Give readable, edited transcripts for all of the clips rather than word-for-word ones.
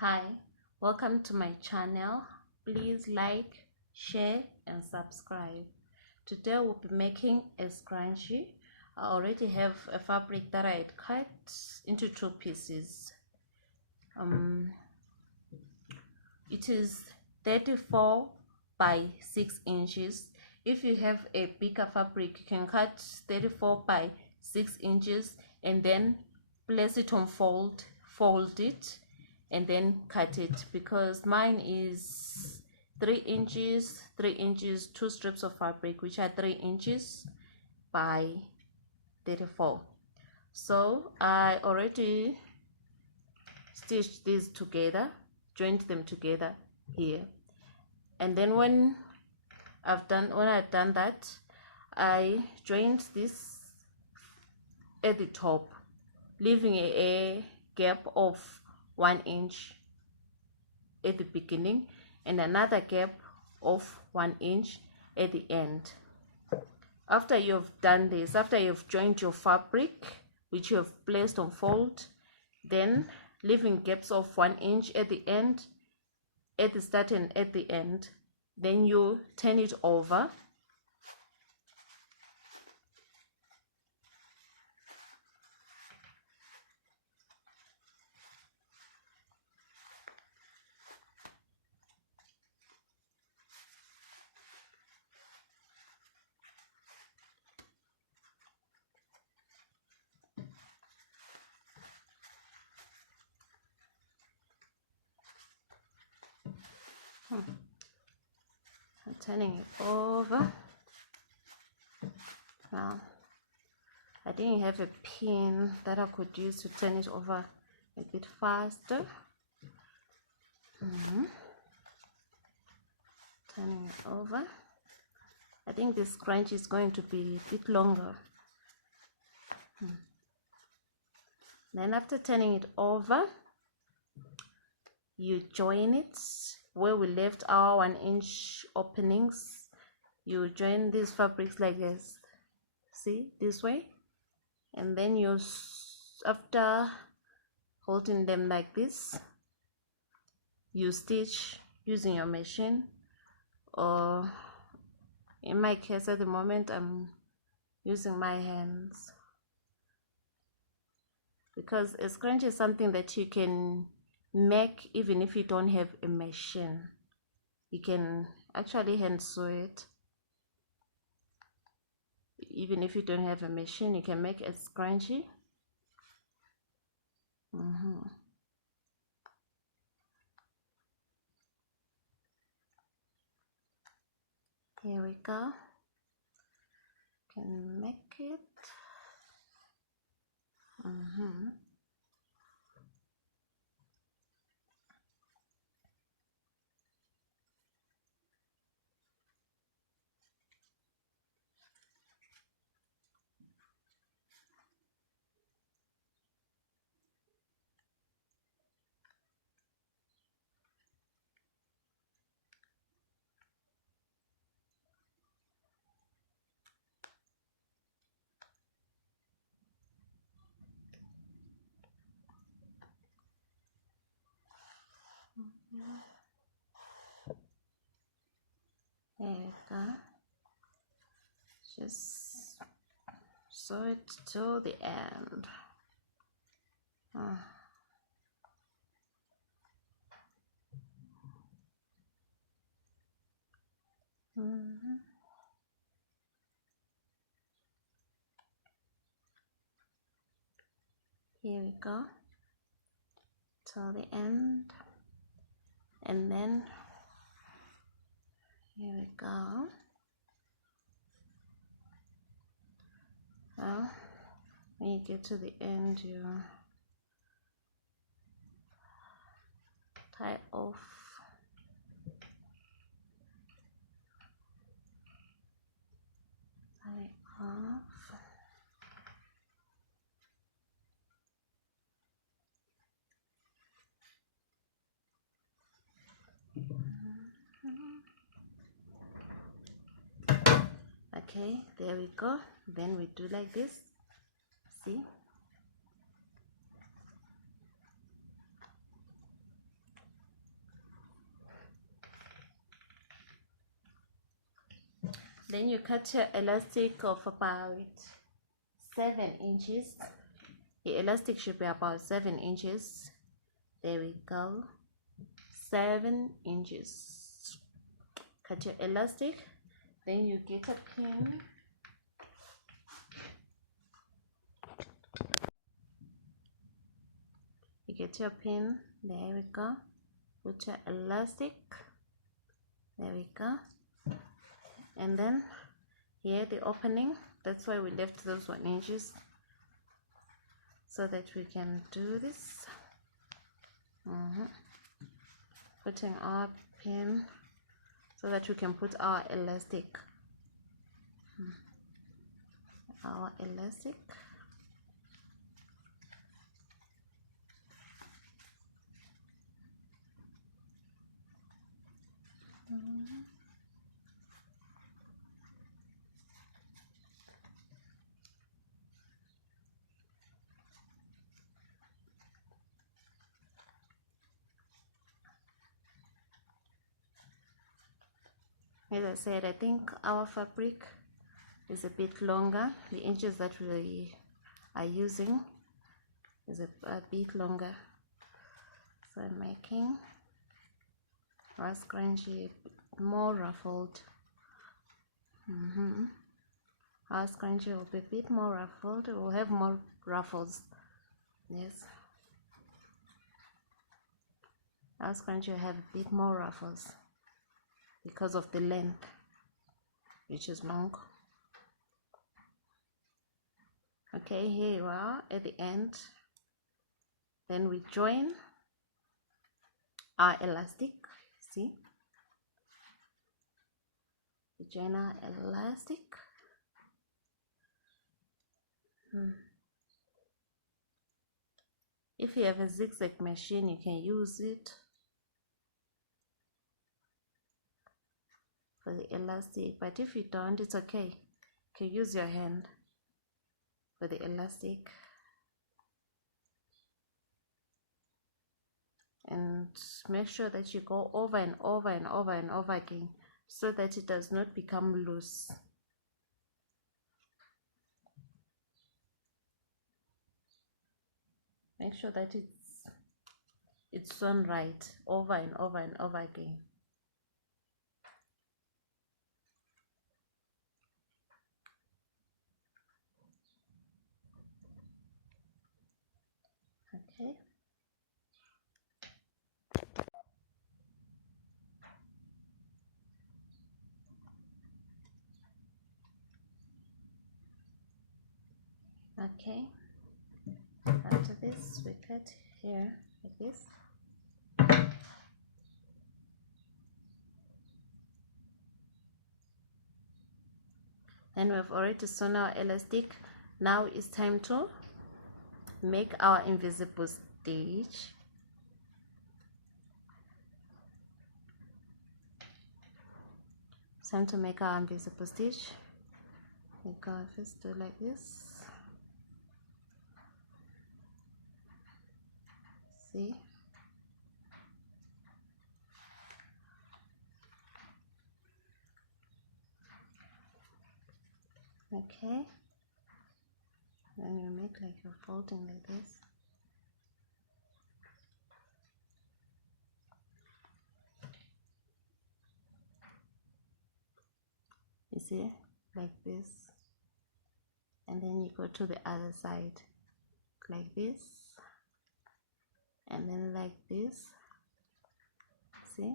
Hi, welcome to my channel. Please like, share and subscribe. Today we'll be making a scrunchie. I already have a fabric that I had cut into two pieces. It is 34 by 6 inches. If you have a bigger fabric, you can cut 34 by 6 inches and then place it on fold it and then cut it, because mine is 3 inches, 3 inches, two strips of fabric which are 3 inches by 34. So I already stitched these together, joined them together here, and then when I've done that, I joined this at the top, leaving a gap of 1 inch at the beginning and another gap of 1 inch at the end. After you've done this, after you've joined your fabric which you have placed on fold, then leaving gaps of 1 inch at the end, at the start and at the end, then you turn it over I'm turning it over. Now I didn't have a pin that I could use to turn it over a bit faster. Turning it over. I think this scrunchie is going to be a bit longer. Then after turning it over, you join it where we left our 1 inch openings. You join these fabrics like this, see, this way, and then you, after holding them like this, you stitch using your machine, or in my case at the moment I'm using my hands, because a scrunchie is something that you can make even if you don't have a machine. You can actually hand sew it. Even if you don't have a machine, you can make a scrunchie. Here we go. Can make it. There we go. Just sew it to the end. Here we go, till the end, and then here we go. Well, when you get to the end, you tie off. Tie off. Okay, there we go. Then we do like this, see, Then you cut your elastic of about 7 inches. The elastic should be about 7 inches. There we go. 7 inches. Cut your elastic. Then you get a pin. You get your pin. There we go. Put your elastic. There we go. And then here the opening. That's why we left those 1 inches, so that we can do this. Putting our pin so that we can put our elastic. Our elastic. As I said, I think our fabric is a bit longer. The inches that we are using is a bit longer. So I'm making our scrunchie more ruffled. Our scrunchie will be a bit more ruffled. It will have more ruffles. Yes. Our scrunchie will have a bit more ruffles because of the length, which is long. Okay, here you are at the end. Then we join our elastic. See, we join our elastic. If you have a zigzag machine, you can use it for the elastic, but if you don't, it's okay. You can use your hand for the elastic. And make sure that you go over and over and over and over again, so that it does not become loose. Make sure that it's sewn right over and over and over again. Okay. Okay. After this, we cut here like this. Then we've already sewn our elastic. Now it's time to make our invisible stitch. It's time to make our invisible stitch. We go first do like this. See? Okay. Then you make like you're folding like this. You see, like this. And then you go to the other side like this, and then like this. See?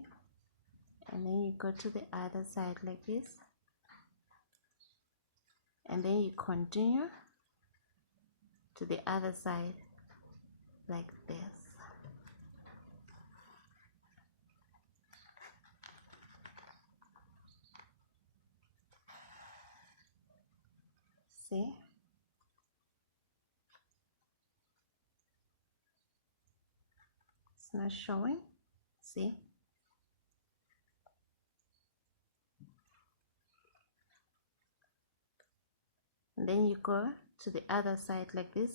And then you go to the other side like this, and then you continue to the other side like this. See? It's not showing. See? And then you go to the other side like this,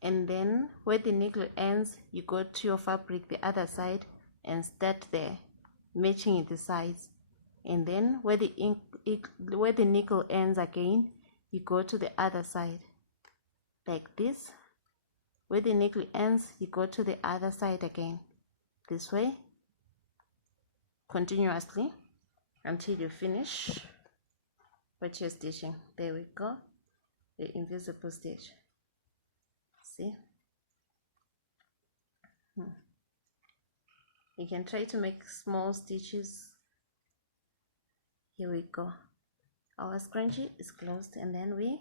and then where the needle ends, you go to your fabric the other side and start there, matching the size. and then where the nickel ends again, you go to the other side like this. Where the nickel ends, you go to the other side again, this way, continuously until you finish what you're stitching. There we go, the invisible stitch. See, you can try to make small stitches. Here we go, our scrunchie is closed, and then we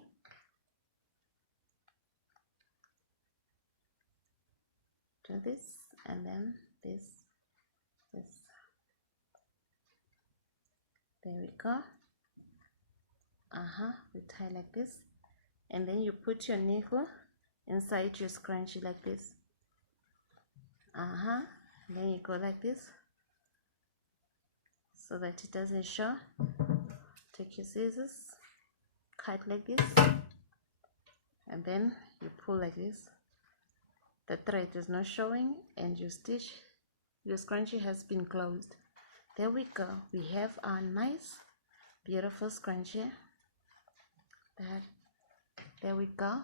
do this, and then this. There we go. We tie like this, and then you put your nickel inside your scrunchie like this. Then you go like this so that it doesn't show. Take your scissors, cut like this, and then you pull like this. The thread is not showing, and your scrunchie has been closed. There we go, we have our nice beautiful scrunchie. There we go.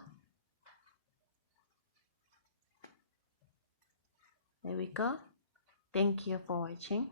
There we go. Thank you for watching.